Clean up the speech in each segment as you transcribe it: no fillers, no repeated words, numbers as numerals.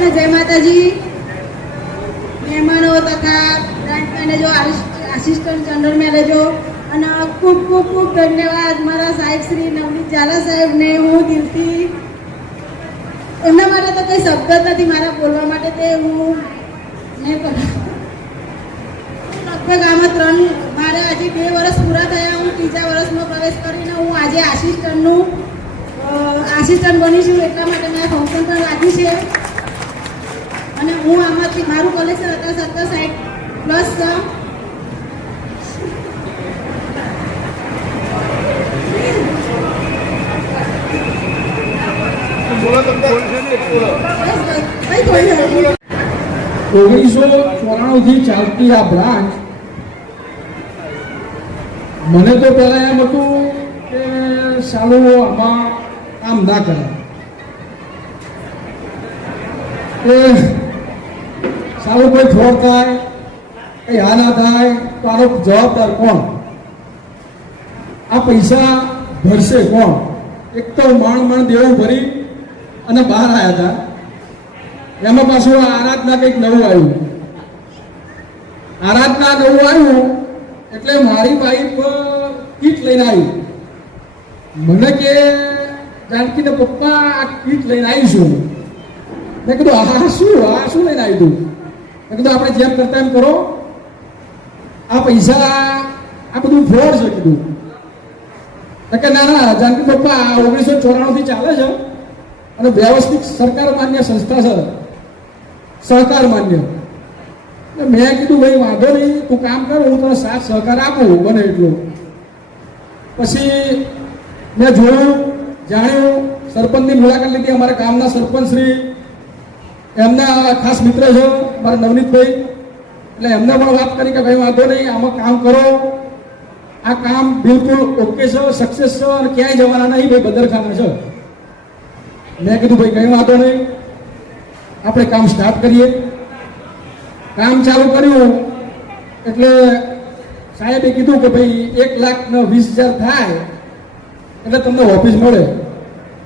જય માતાજી. મહેમાનો તથા બ્રાન્ચ મેનેજો, આસિસ્ટન્ટ જનરલ મેનેજો અને ખૂબ ખૂબ ખૂબ ધન્યવાદ મારા સાહેબ શ્રી નવનીત ઝાલા સાહેબને. હું દિલથી એમના માટે તો કંઈ શબ્દ જ નથી મારા બોલવા માટે. તે હું લગભગ આમાં મારે હજી 2 વર્ષ પૂરા થયા. હું 3જા વર્ષમાં પ્રવેશ કરીને હું આજે આસિસ્ટન્ટ બની છું. એટલા માટે મેં ફંક્શન પણ રાખ્યું છે અને હું આમાંથી મારું કલેક્શન અત્યારે 1760 પ્લસ છે. થી ચાલતી આ બ્રાન્ચ મને તો પહેલા એમ હતું કે સાલું આમાં કામ ના કરે, સાલું કોઈ ફ્રોડ થાય, કઈ આ ના થાય તો આનો જવાબદાર કોણ? આ પૈસા ભરશે કોણ? એક તો માણ દેવું ભરી અને બહાર આવ્યા હતા. એમાં પાછું આરાધના કંઈક નવું આવ્યું. આરાધના નવું આવ્યું એટલે મારી વાઈફ કીટ લઈને આવી. મને કે જાનકીના પપ્પા આ કીટ લઈને આવીશું. મેં કીધું આ શું લઈને આવી તું? મેં કીધું આપણે જેમ કરતા એમ કરો, આ પૈસા આ બધું ફ્રોડ છે કીધું. કે ના જાનકી પપ્પા 1994 થી ચાલે છે અને વ્યવસ્થિત સરકાર માન્ય સંસ્થા છે, સહકાર માન્ય. મેં કીધું ભાઈ વાંધો નહીં, તું કામ કર, હું તને સાથ સહકાર આપું બને એટલું. પછી મેં જોયું, જાણ્યું, સરપંચની મુલાકાત લીધી. અમારા ગામના સરપંચ શ્રી એમના ખાસ મિત્ર છે મારા નવનીતભાઈ, એટલે એમને પણ વાત કરી કે ભાઈ વાંધો નહીં, આમાં કામ કરો, આ કામ બિલકુલ ઓકે છે, સક્સેસ છે અને ક્યાંય જવાના નહીં ભાઈ, બદરખાના છે. મેં કીધું ભાઈ કંઈ વાંધો નહીં, આપણે કામ સ્ટાર્ટ કરીએ. કામ ચાલુ કર્યું એટલે સાહેબે કીધું કે ભાઈ 1,20,000 થાય એટલે તમને ઓફિસ મળે.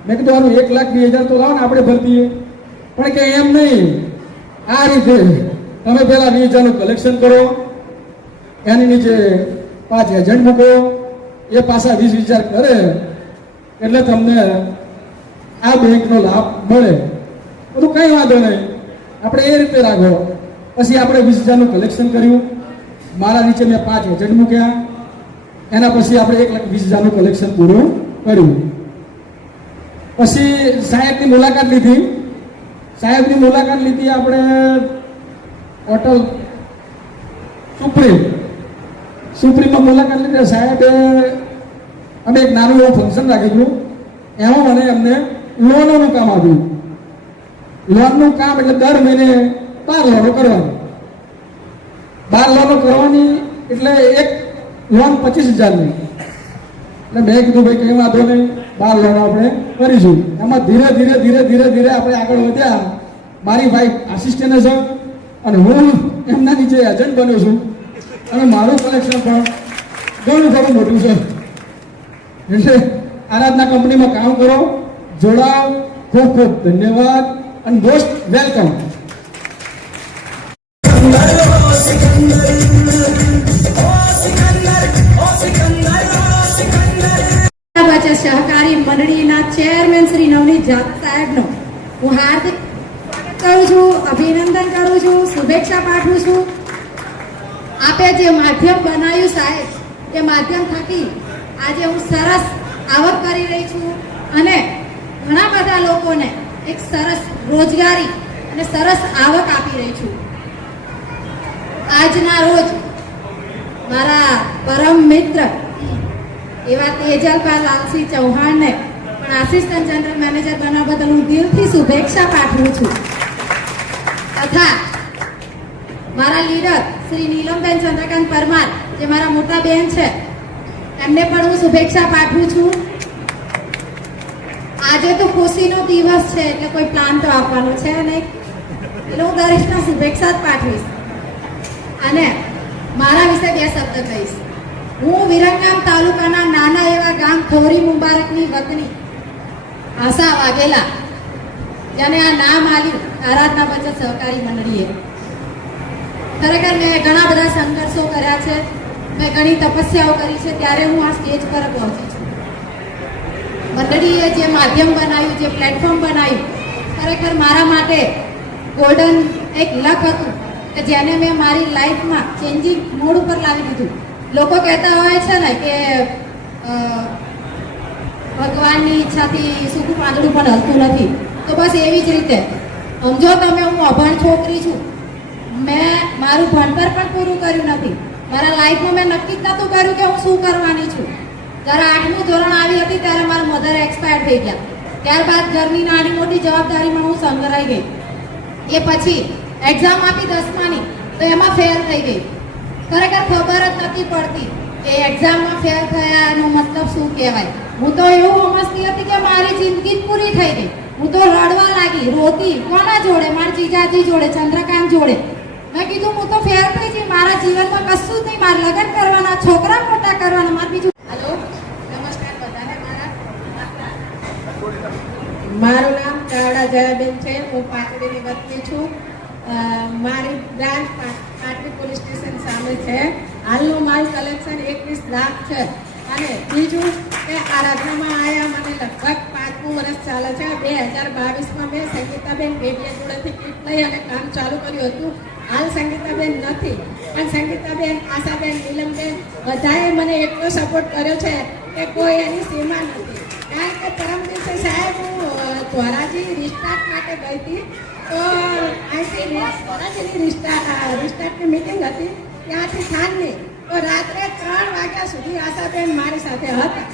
મેં કીધું આનું 1,20,000 તો લાવો ને આપણે ભરતીએ. પણ કે એમ નહીં, આ રીતે તમે પહેલા 20,000નું કલેક્શન કરો, એની નીચે 5 એજન્ટ મૂકો, એ પાછા 20,000 કરે એટલે તમને આ બેંકનો લાભ મળે. બધું કંઈ વાંધો નહીં, આપણે એ રીતે રાખો. પછી આપણે 20,000નું કલેક્શન કર્યું. મારા નીચે મેં 5 એજન્ટ મૂક્યા. એના પછી આપણે 1,20,000નું કલેક્શન પૂરું કર્યું. પછી સાહેબની મુલાકાત લીધી. આપણે હોટલ સુપ્રીમમાં મુલાકાત લીધી. સાહેબે અમે એક નાનું એવું ફંક્શન રાખેલું. એમાં મને અમને લોનોનું કામ આપ્યું. લોનનું કામ એટલે દર મહિને 12 લોનો કરવાની. 12 લોનો કરવાની એટલે એક લોન 25,000ની. એટલે મેં કીધું ભાઈ કંઈ વાંધો નહીં, 12 લોનો આપણે કરીશું. એમાં ધીરે ધીરે આપણે આગળ વધ્યા. મારી વાઈફ આસિસ્ટન્ટ છે અને હું એમના નીચે એજન્ટ બન્યો છું અને મારું કલેક્શન પણ ઘણું મોટું છે. એટલે આરાધના કંપનીમાં કામ કરો, જોડાવ. ખૂબ ખૂબ ધન્યવાદ અને મોસ્ટ વેલકમ. સહકારી મંડળીના ચેરમેન શ્રી નવનીત ઝાલા સાહેબનો હું હાર્દિક સ્વાગત કરું છું, અભિનંદન કરું છું, શુભેચ્છા પાઠવું છું. આપે જે માધ્યમ બનાવ્યું સાહેબ, એ માધ્યમ થકી આજે હું સરસ આવક કરી રહી છું અને ઘણા બધા લોકોને એક સરસ રોજગારી અને સરસ આવક આપી રહી છું. આજના રોજ મારા પરમ મિત્ર એવા તેજલભાઈ લાલસિંહ ચૌહાણને પણ આસિસ્ટન્ટ જનરલ મેનેજર બનવા બદલ હું દિલથી શુભેચ્છા પાઠવું છું. તથા મારા લીડર શ્રી નીલમબેન ચંદ્રકાંત પરમાર, જે મારા મોટા બેન છે, એમને પણ હું શુભેચ્છા પાઠવું છું. આજે તો ખુશીનો દિવસ છે એટલે કોઈ પ્લાન તો આપવાનો છે નહીં, એટલે હું દરેકને શુભેચ્છા જ પાઠવીશ. અને મારા વિશે 2 શબ્દ કહીશ. હું વિરંગામ તાલુકાના નાના એવા ગામ ખોરી મુબારકની વતની આશા વાઘેલા. જેને આ નામ આપ્યું આરાધના બચત સહકારી મંડળીએ. ખરેખર મેં ઘણા બધા સંઘર્ષો કર્યા છે, મેં ઘણી તપસ્યાઓ કરી છે, ત્યારે હું આ સ્ટેજ પર પહોંચી છું. મંડળીએ જે માધ્યમ બનાવ્યું, જે પ્લેટફોર્મ બનાવ્યું, ખરેખર મારા માટે ગોલ્ડન એક લક હતું કે જેને મેં મારી લાઈફમાં ચેન્જિંગ મોડ ઉપર લાવી દીધું. લોકો કહેતા હોય છે ને કે ભગવાનની ઈચ્છાથી સૂકું પાંદડું પણ હલતું નથી, તો બસ એવી જ રીતે સમજો તમે, હું અભણ છોકરી છું. મેં મારું ભણતર પણ પૂરું કર્યું નથી. મારા લાઈફમાં મેં નક્કી જ નહોતું કર્યું કે હું શું કરવાની છું. જ્યારે 8મું ધોરણ આવી હતી ત્યારે મારા મધર એક્સપાયર થઈ ગયા. ત્યારબાદ ઘરની નાની મોટી જવાબદારીમાં હું સંઘરાઈ ગઈ. એ પછી એક્ઝામ આપી 10માની, તો એમાં ફેલ થઈ ગઈ. ખરેખર ખબર જ નથી પડતી કે એક્ઝામમાં ફેલ થયા એનો મતલબ શું કહેવાય. હું તો એવું સમજતી હતી કે મારી જિંદગી પૂરી થઈ ગઈ. હું તો રડવા લાગી, રોતી. કોના જોડે? મારા જીજાજી જોડે, ચંદ્રકાંત જોડે. મેં કીધું હું તો ફેલ થઈ ગઈ, મારા જીવનમાં કશું જ નહીં, મારે લગ્ન કરવાના, છોકરા મોટા કરવાના, મારે બીજું. હેલો, નમસ્કાર બધાને. મારું નામ ચાવડા જયાબેન છે. હું પાટડીની વતની છું. મારી બ્રાન્ચ પાટડી પોલીસ સ્ટેશન સામે છે. હાલનું મારું કલેક્શન 21 લાખ છે. અને બીજું કે આરાધનામાં આવ્યા મને લગભગ 5મું વર્ષ ચાલે છે. 2022માં મેં સંગીતાબેન બેબિયા જોડેથી કીટ લઈ અને કામ ચાલુ કર્યું હતું. હાલ સંગીતાબેન નથી, પણ સંગીતાબેન, આશાબેન, નીલમબેન બધાએ મને એટલો સપોર્ટ કર્યો છે કે કોઈ એની સીમા નથી. કારણ કે પરમ દિવસે સાહેબ હું ધોરાજી રિસ્ટાર્ટ માટે ગઈ હતી, તો અહીંથી ધોરાજીની રિસ્ટાર્ટની મિટિંગ હતી, ત્યાંથી થાનની, તો રાત્રે 3 વાગ્યા સુધી આશાબેન મારી સાથે હતા.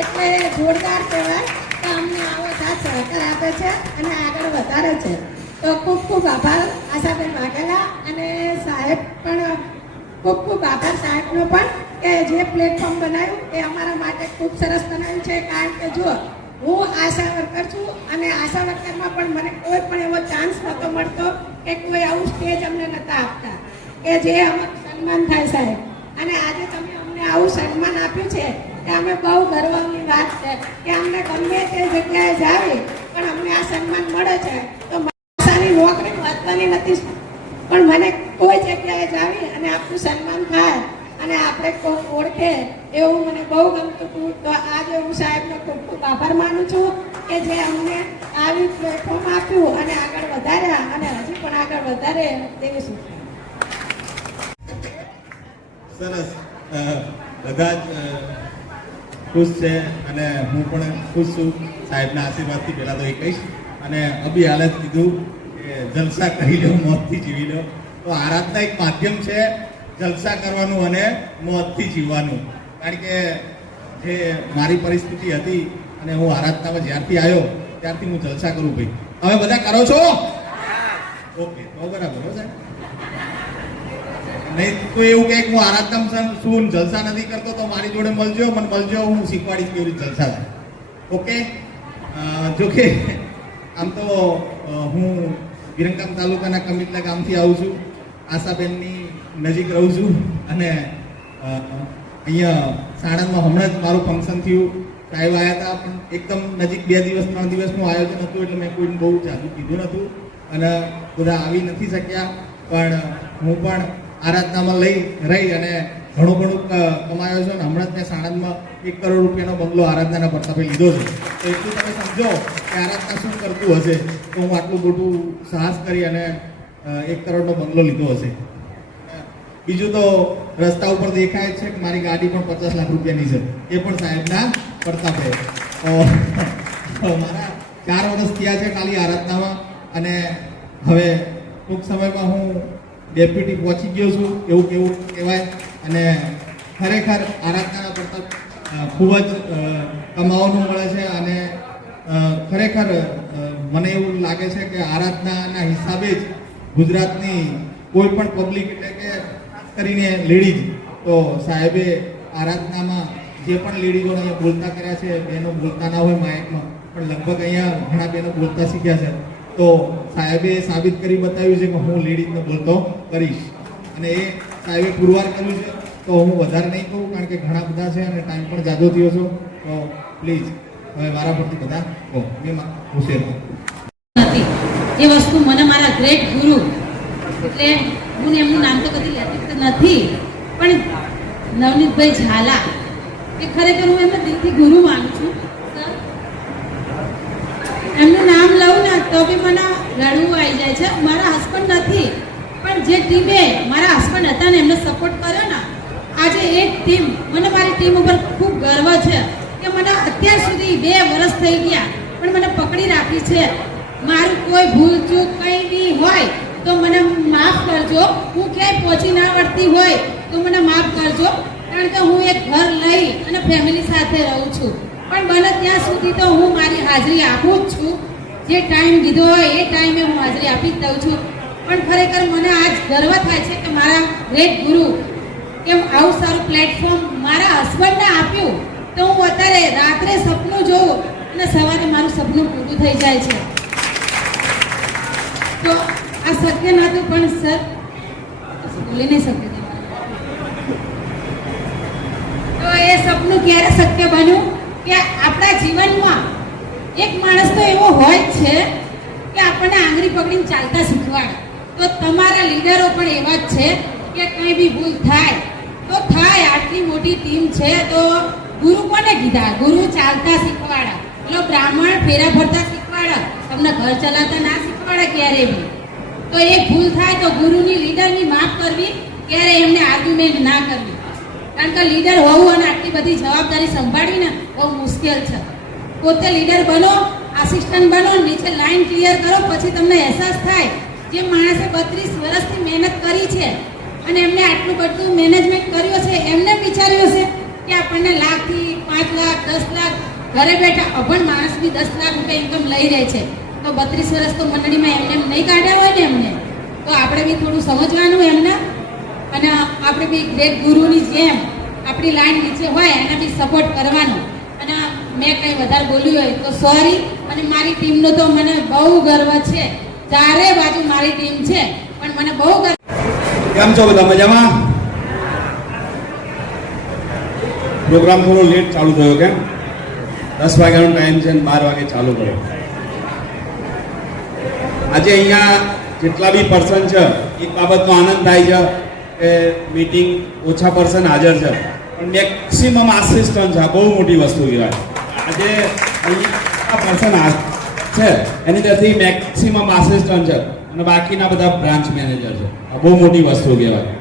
એટલે જોરદાર કહેવાય કે અમને આવો સાથ સહકાર આપે છે અને આગળ વધારે છે. તો ખૂબ ખૂબ આભાર આશાબેન વાઘેલા, અને સાહેબ પણ ખૂબ ખૂબ આભાર સાહેબનો પણ, કે જે પ્લેટફોર્મ બનાવ્યું એ અમારા માટે ખૂબ સરસ બનાવ્યું છે. કારણ કે જો હું આશા વર્કર છું, અને આશા વર્કરમાં પણ મને કોઈ પણ એવો ચાન્સ નહોતો મળતો કે કોઈ આવું સ્ટેજ અમને નહોતા આપતા કે જે અમને સન્માન થાય સાહેબ. અને આજે તમે અમને આવું સન્માન આપ્યું છે કે અમે બહુ ગર્વની વાત છે કે અમને ગમે તે જગ્યાએ જાવી પણ અમને આ સન્માન મળે છે. તો આશાની નોકરી વાંચવાની નથી, પણ મને કોઈ જગ્યાએ જાવી અને આપણું સન્માન થાય અને આપણે કોઈ ઓળખે એવું મને બહુ ગમતું હતું. તો આજે હું સાહેબનો ખૂબ ખૂબ આભાર માનું છું કે જે અમને આવી પ્લેટફોર્મ આપ્યું અને આગળ વધાર્યા, અને હજી પણ આગળ વધારે તેવી સૂચના. સરસ. બધા જ ખુશ છે અને હું પણ ખુશ છું. સાહેબના આશીર્વાદથી પહેલાં તો એ કહીશ. અને અભી હાલ જ કીધું કે જલસા કરી લો, મોતથી જીવી લો. તો આરાધના એક માધ્યમ છે જલસા કરવાનું અને મોતથી જીવવાનું. કારણ કે જે મારી પરિસ્થિતિ હતી અને હું આરાધનામાં જ્યારથી આવ્યો ત્યારથી હું જલસા કરું ભાઈ. તમે બધા કરો છો? ઓકે, તો બરાબર હો સાહેબ. નહીં તો એવું કે હું આરાધના શું જલસા નથી કરતો તો મારી જોડે મળજો, મને મળજો, હું શીખવાડીશ કેવી રીતે જલસા થાય. ઓકે. જોકે આમ તો હું વિરંગામ તાલુકાના કમિટલા ગામથી આવું છું. આશાબેનની નજીક રહું છું. અને અહીંયા સાણંદમાં હમણાં જ મારું ફંક્શન થયું, સાહેબ આવ્યા હતા, પણ એકદમ નજીક 2 દિવસ 3 દિવસનું આયોજન હતું, એટલે મેં કોઈને બહુ જાદુ કીધું નહોતું અને બધા આવી નથી શક્યા. પણ હું પણ આરાધનામાં રહી અને ઘણું કમાયો છે. અને હમણાં જ મેં સાણંદમાં 1 કરોડ રૂપિયાનો બંગલો આરાધનાના પ્રતાપે લીધો છે. તો એટલું તમે સમજો કે આરાધના શું કરતું હશે, તો હું આટલું મોટું સાહસ કરી અને 1 કરોડનો બંગલો લીધો હશે. બીજું તો રસ્તા ઉપર દેખાય છે કે મારી ગાડી પણ 50 લાખ રૂપિયાની છે, એ પણ સાહેબના પ્રતાપે. મારા 4 વર્ષ થયા છે ખાલી આરાધનામાં, અને હવે ટૂંક સમયમાં હું ડેપ્યુટી પહોંચી ગયો છું એવું કહેવાય. અને ખરેખર આરાધનાના પ્રતાપ ખૂબ જ કમાવાનું મળે છે. અને ખરેખર મને એવું લાગે છે કે આરાધનાના હિસાબે જ ગુજરાતની કોઈ પણ પબ્લિક, એટલે કે ખાસ કરીને લેડીઝ, તો સાહેબે આરાધનામાં જે પણ લેડીઝોને અહીંયા બોલતા કર્યા છે, બહેનો બોલતા ના હોય માઇકમાં, પણ લગભગ અહીંયા ઘણા બહેનો બોલતા શીખ્યા છે. તો સાહેબે સાબિત કરી બતાવ્યું છે કે હું લેડીઝને બોલતો કરીશ, અને એ સાહેબે પુરવાર કર્યું છે. તો હું વધારે નહીં કહું, કારણ કે ઘણા બધા છે અને ટાઈમ પણ જાજો થયો છો. તો પ્લીઝ હવે વારા પરથી બધા કહો, એમાં હોશિયાર નથી. એ વસ્તુ મને મારા ગ્રેટ ગુરુ, એટલે હું એમનું નામ તો કદી લેતી નથી, પણ નવનીતભાઈ ઝાલા એ ખરેખર હું એમને દિલથી ગુરુ માનું છું. એમનું નામ લઉં ને તો બી મને રડવું આવી જાય છે. મારા હસબન્ડ નથી, પણ જે ટીમે મારા હસબન્ડ હતા ને એમને સપોર્ટ કર્યો ને, આજે એક ટીમ, મને મારી ટીમ ઉપર ખૂબ ગર્વ છે કે મને અત્યાર સુધી 2 વર્ષ થઈ ગયા પણ મને પકડી રાખી છે. મારું કોઈ ભૂલ ચૂક કંઈ બી હોય તો મને માફ કરજો. હું ક્યાંય પહોંચી ના વળતી હોય તો મને માફ કરજો, કારણ કે હું એક ઘર લઈ અને ફેમિલી સાથે રહું છું. પણ બને ત્યાં સુધી તો હું મારી હાજરી આપું જ છું. જે ટાઈમ કીધો હોય એ ટાઈમે હું હાજરી આપી જ દઉં છું. પણ ખરેખર મને આજ ગર્વ થાય છે કે મારા ગ્રેટ ગુરુ કેમ આવું સારું પ્લેટફોર્મ મારા હસબન્ડને આપ્યું, તો હું અત્યારે રાત્રે સપનું જોઉં અને સવારે મારું સપનું પૂરું થઈ જાય છે. તો આ શક્ય નહોતું, પણ સર બોલી નહીં શકતી. તો એ સપનું ક્યારે શક્ય બન્યું કે આપણા જીવનમાં એક માણસ તો એવો હોય જ છે કે આપણને આંગળી પકડીને ચાલતા શીખવાડે. તો તમારા લીડરો પણ એવા જ છે કે કંઈ બી ભૂલ થાય તો થાય. આટલી મોટી ટીમ છે તો ગુરુ કોને કીધા? ગુરુ ચાલતા શીખવાડા, પેલો બ્રાહ્મણ ફેરા ફરતા શીખવાડા, તમને ઘર ચલાવતા ના શીખવાડે ક્યારે બી. તો એ ભૂલ થાય તો ગુરુની લીડરની માફ કરવી, ક્યારે એમને આર્ગ્યુમેન્ટ ના કરવી, કારણ કે લીડર હોવું અને આટલી બધી જવાબદારી સંભાળવીને બહુ મુશ્કેલ છે. પોતે લીડર બનો, આસિસ્ટન્ટ બનો, નીચે લાઈન ક્લિયર કરો, પછી તમને અહેસાસ થાય જે માણસે 32 વર્ષથી મહેનત કરી છે અને એમને આટલું બધું મેનેજમેન્ટ કર્યું છે, એમને વિચાર્યું છે કે આપણને લાખથી 5 લાખ 10 લાખ ઘરે બેઠા અભણ માણસ બી 10 લાખ રૂપિયા ઇન્કમ લઈ રહે છે, તો 32 વર્ષ તો મંડળીમાં એમને નહીં કાઢ્યા હોય ને એમને. તો આપણે બી થોડું સમજવાનું એમને, અને આપણે બી ગ્રેટ ગુરુની જેમ આપણી લાઈન નીચે હોય એને બી સપોર્ટ કરવાનો. અને મેં કંઈ વધારે બોલ્યું હોય તો સોરી. અને મારી ટીમનો તો મને બહુ ગર્વ છે, ચારે બાજુ મારી ટીમ છે, પણ મને બહુ ગર્વ. કેમ છો બધા? મજામાં? પ્રોગ્રામ થોડો લેટ ચાલુ થયો, કેમ? 10 વાગ્યાનો ટાઈમ છે અને 12 વાગે ચાલુ કર્યો. આજે અહીંયા જેટલા બી પર્સન છે એક બાબતનો આનંદ થાય છે કે મીટિંગ ઓછા પર્સન હાજર છે, પણ મેક્સિમમ આસિસ્ટન્ટ છે. બહુ મોટી વસ્તુ કહેવાય. આજે અહીંયા પર્સન છે એની ત્યાંથી મેક્સિમમ આસિસ્ટન્ટ છે અને બાકીના બધા બ્રાન્ચ મેનેજર છે. આ બહુ મોટી વસ્તુ કહેવાય.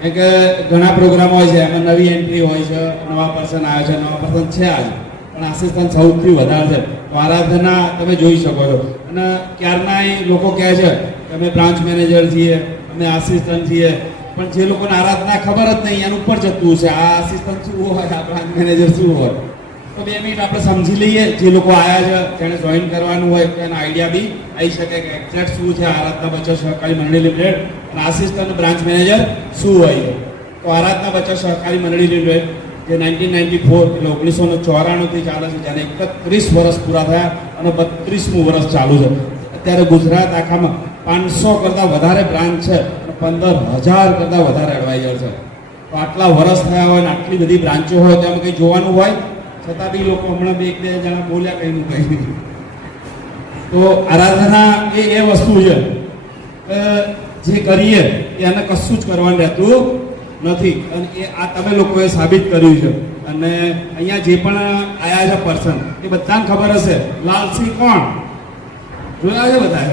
કારણ કે ઘણા પ્રોગ્રામ હોય છે એમાં નવી એન્ટ્રી હોય છે, નવા પર્સન આવે છે, નવા પર્સન છે આજે, પણ આસિસ્ટન્ટ સૌથી વધારે છે. તો આરાધના તમે જોઈ શકો છો. અને ક્યારના લોકો કહે છે કે અમે બ્રાન્ચ મેનેજર છીએ, અમે આસિસ્ટન્ટ છીએ, પણ જે લોકોને આરાધના ખબર જ નહીં એનું ઉપર જતું છે આ આસિસ્ટન્ટ શું હોય, આ બ્રાન્ચ મેનેજર શું હોય. તો 2 મિનિટ આપણે સમજી લઈએ. જે લોકો આવ્યા છે જેને જોઈન કરવાનું હોય તો એનો આઈડિયા બી આવી શકે કે એક્ઝેક્ટ શું છે આરાધના બચત સહકારી મંડળી લિમિટેડ અને આસિસ્ટન્ટ બ્રાન્ચ મેનેજર શું હોય છે. તો આરાધના બચત સહકારી મંડળી લિમિટેડ જે 1994 એટલે 1994થી ચાલે છે, જેને 31 વર્ષ પૂરા થયા અને 32મું વર્ષ ચાલુ છે. અત્યારે ગુજરાત આખામાં 500 કરતાં વધારે બ્રાન્ચ છે અને 15,000 કરતાં વધારે એડવાઇઝર છે. તો આટલા વર્ષ થયા હોય અને આટલી બધી બ્રાન્ચો હોય તો એમાં કંઈ જોવાનું હોય, છતાં બી લોકો હમણાં 1-2 જણા બોલ્યા કંઈનું કંઈ. તો આરાધના એ વસ્તુ છે જે કરીએ એને કશું જ કરવાનું રહેતું નથી, અને એ આ તમે લોકોએ સાબિત કર્યું છે. અને અહીંયા જે પણ આયા છે પર્સન એ બધાને ખબર હશે લાલસિંહ કોણ જોયા છે બધા.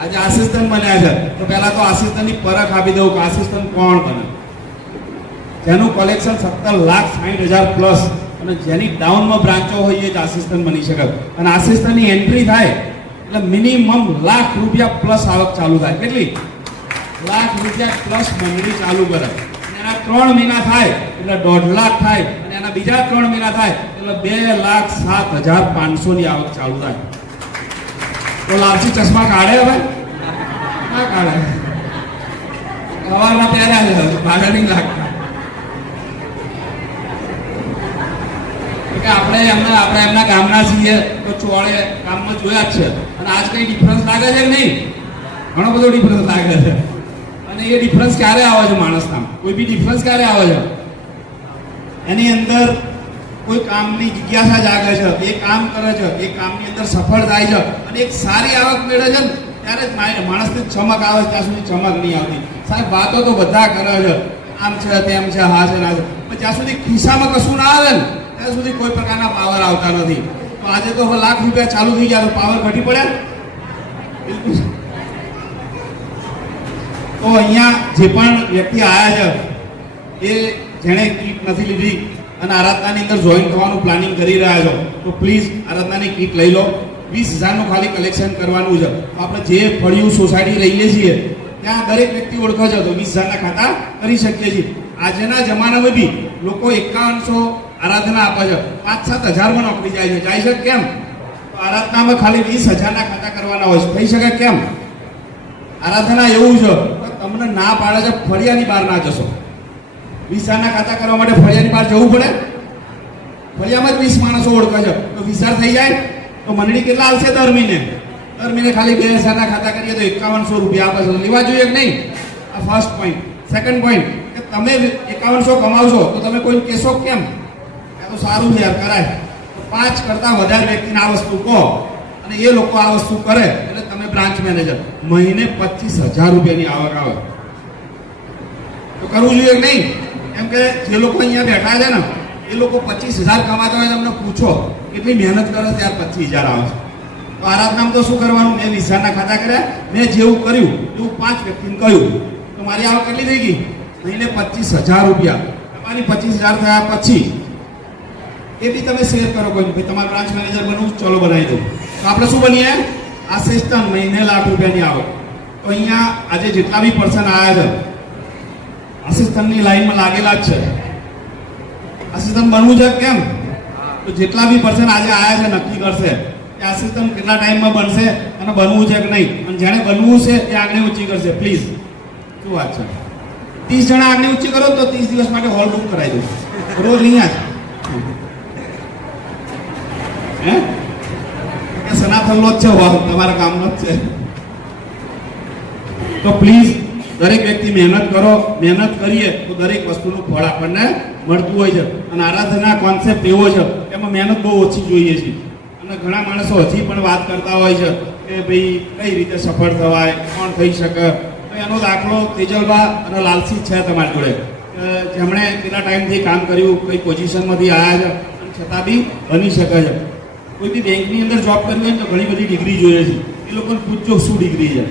આજે આસિસ્ટન્ટ બન્યા છે તો પહેલા તો આસિસ્ટન્ટની પરખ આપી દઉં કે આસિસ્ટન્ટ કોણ બને, જેનું કલેક્શન 17,60,000 પ્લસ અને જેની ડાઉનમાં બ્રાન્ચો હોય એ જ આસિસ્ટન્ટ બની શકે. અને આસિસ્ટન્ટની એન્ટ્રી થાય એટલે મિનિમમ ₹1,00,000 પ્લસ આવક ચાલુ થાય. કેટલી? ₹1,00,000 પ્લસ મંડળી ચાલુ કરે. એના 3 મહિના થાય એટલે 1.5 લાખ થાય અને એના બીજા 3 મહિના થાય એટલે 2,07,500 ની આવક ચાલુ થાય. તો લાલસી ચશ્મા કાઢે હવે? ના કાઢે. સવારના પહેર્યા છે, ભાગે નહીં લાગતા. આપણે એમના ગામના છીએ તો ચોળે ગામમાં જોયા જ છે. અને આજ કઈ ડિફરન્સ લાગે છે કે નહીં? ઘણો બધો ડિફરન્સ લાગે છે. અને એ ડિફરન્સ ક્યારે આવે છે માણસના? કોઈ બી ડિફરન્સ ક્યારે આવે છે? એની અંદર કોઈ કામની જિજ્ઞાસા જાગે છે, એ કામ કરે છે, એ કામની અંદર સફળ થાય છે અને એક સારી આવક મેળવે છે ને ત્યારે જ માણસને ચમક આવે છે. ત્યાં સુધી ચમક નહીં આવતી. સાહેબ વાતો તો બધા કરે છે, આમ છે તેમ છે, હા છે ના છે, પણ જ્યાં સુધી ખિસ્સામાં કશું ના આવે ને ત્યાં સુધી કોઈ પ્રકારના પાવર આવતા નથી. તો આજે તો હવે લાખ રૂપિયા ચાલુ થઈ ગયા તો પાવર ઘટી પડ્યા. બિલકુલ. તો અહીંયા જે પણ વ્યક્તિ આવ્યા છે એ જેણે કીટ નથી લીધી અને આરાધનાની અંદર જોઈન થવાનું પ્લાનિંગ કરી રહ્યા છો તો પ્લીઝ આરાધનાની કીટ લઈ લો. 20,000નું ખાલી કલેક્શન કરવાનું છે. આપણે જે ફળિયું સોસાયટી રહીએ છીએ ત્યાં દરેક વ્યક્તિ ઓળખે છે તો 20,000ના ખાતા કરી શકીએ છીએ. આજના જમાનામાં બી લોકો 5100 આરાધના આપે છે, 5-7 હજારમાં નોકરી જાય છે કેમ? તો આરાધનામાં ખાલી 20,000ના ખાતા કરવાના હોય છે. થઈ શકે કેમ? આરાધના એવું છે કે તમને ના પાડે છે ફળિયાની બહાર ના જશો. 20,000ના ખાતા કરવા માટે ફળિયાની બહાર જવું પડે? ફળિયામાં જ 20 માણસો ઓળખે છે તો 20,000 થઈ જાય તો મંડળી કેટલા આવશે દર મહિને? દર મહિને ખાલી 2,000ના ખાતા કરીએ તો 5100 રૂપિયા આપે છે. લેવા જોઈએ કે નહીં? આ ફર્સ્ટ પોઈન્ટ. સેકન્ડ પોઈન્ટ કે તમે 5100 કમાવશો તો તમે કોઈ કહેશો કેમ? આ તો સારું છે યાર, કરાય. તો 5 કરતાં વધારે વ્યક્તિને આ વસ્તુ કહો અને એ લોકો આ વસ્તુ કરે એટલે તમે બ્રાન્ચ મેનેજર, મહિને 25,000 રૂપિયાની આવક આવે. તો કરવું જોઈએ કે નહીં? એમ કે જે લોકો અહીંયા બેઠા છે ને એ લોકો 25,000 કમાતા હોય તમને પૂછો કેટલી મહેનત કરે ત્યારે 25,000 આવે છે. તો આરાધનામાં તો શું કરવાનું? મેં 20,000ના ખાતા કર્યા, મેં જેવું કર્યું એવું 5 વ્યક્તિને કહ્યું તો મારી આવક કેટલી થઈ ગઈ? મહિને 25,000 રૂપિયા. તમારી 25,000 થયા પછી એ બી તમે શેર કરો કોઈ ભાઈ તમારે બ્રાન્ચ મેનેજર બનવું, ચલો બનાવી દઉં. તો આપણે શું બનીએ? આસિસ્ટન્ટ, મહિને લાખ રૂપિયાની આવક. તો અહીંયા આજે જેટલા બી પર્સન આવ્યા છે આસિસ્ટન્ટની લાઈનમાં લાગેલા જ છે. આસિસ્ટન્ટ બનવું છે કેમ? તો જેટલા બી પર્સન આજે આવ્યા છે નક્કી કરશે કે આસિસ્ટન્ટ કેટલા ટાઈમમાં બનશે અને બનવું છે કે નહીં. અને જેણે બનવું છે એ આંગળી ઊંચી કરશે પ્લીઝ. શું વાત છે? 30 જણા આંગળી ઊંચી કરો તો 30 દિવસ માટે હોલ બુક કરાવી દઉં. રોજ અહીંયા જ હે સનાતનનો જ છે, તમારા કામનો જ છે. તો પ્લીઝ દરેક વ્યક્તિ મહેનત કરો. મહેનત કરીએ તો દરેક વસ્તુનું ફળ આપણને મળતું હોય છે. અને આરાધના કોન્સેપ્ટ એવો છે એમાં મહેનત બહુ ઓછી જોઈએ છે. અને ઘણા માણસો હજી પણ વાત કરતા હોય છે કે ભાઈ કઈ રીતે સફળ થવાય, કોણ થઈ શકે. તો એનો દાખલો તેજલબા અને લાલસી છે તમારી જોડે, જેમણે કેટલા ટાઈમથી કામ કર્યું, કઈ પોઝિશનમાંથી આવ્યા છે અને છતાં બી બની શકે છે. કોઈ બી બેંકની અંદર જોબ કરવી હોય તો ઘણી બધી ડિગ્રી જોઈએ છે. એ લોકોને પૂછજો શું ડિગ્રી છે.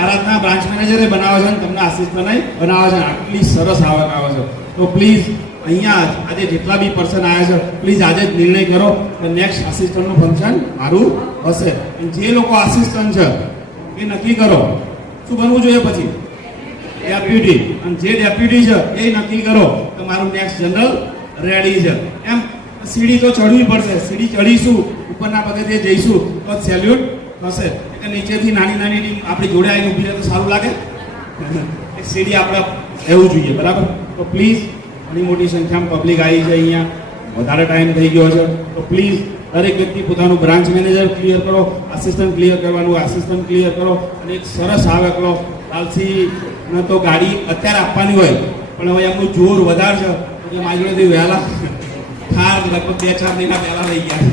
આરાધના બ્રાન્ચ મેનેજરે બનાવે છે અને તમને આસિસ્ટન્ટે બનાવે છે. આટલી સરસ આવક આવે છે. તો પ્લીઝ અહીંયા આજે જેટલા બી પર્સન આવ્યા છે પ્લીઝ આજે જ નિર્ણય કરો કે નેક્સ્ટ આસિસ્ટન્ટનું ફંક્શન મારું હશે. જે લોકો આસિસ્ટન્ટ છે એ નક્કી કરો શું બનવું જોઈએ. પછી ડેપ્યુટી, અને જે ડેપ્યુટી છે એ નક્કી કરો કે મારું નેક્સ્ટ જનરલ રેડી છે. એમ સીડી તો ચડવી પડશે. સીડી ચડીશું, ઉપરના પગથિયે જઈશું તો સેલ્યુટ થશે. એટલે નીચેથી નાની નાની ટીમ આપણી જોડે આવીને ઊભી રહે તો સારું લાગે. એક સીડી આપણે રહેવું જોઈએ, બરાબર. તો પ્લીઝ ઘણી મોટી સંખ્યામાં પબ્લિક આવી છે અહીંયા, વધારે ટાઈમ થઈ ગયો છે. તો પ્લીઝ દરેક વ્યક્તિ પોતાનું બ્રાન્ચ મેનેજર ક્લિયર કરો, આસિસ્ટન્ટ ક્લિયર કરવાનું, આસિસ્ટન્ટ ક્લિયર કરો અને એક સરસ આવક લો. લાલસીને તો ગાડી અત્યારે આપવાની હોય પણ હવે એમનું જોર વધારે છે એટલે મારી જોડેથી વહેલા થાર લગભગ 2-4 મહિના પહેલા લઈ ગયા.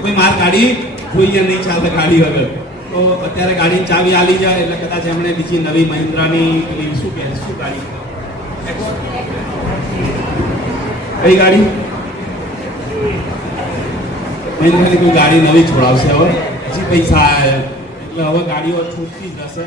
ભાઈ મારી ગાડી જોઈએ નહીં ચાલશે ગાડી વગર. તો અત્યારે ગાડીની ચાવી આલી જાય એટલે કદાચ એમણે બીજી નવી મહિન્દ્રાની શું કહે શું ગાડી કઈ ગાડી મહિન્દ્રાની કોઈ ગાડી નવી છોડાવશે હવે. હજી પૈસા આવ્યા એટલે હવે ગાડીઓ છૂટતી જ રહેશે.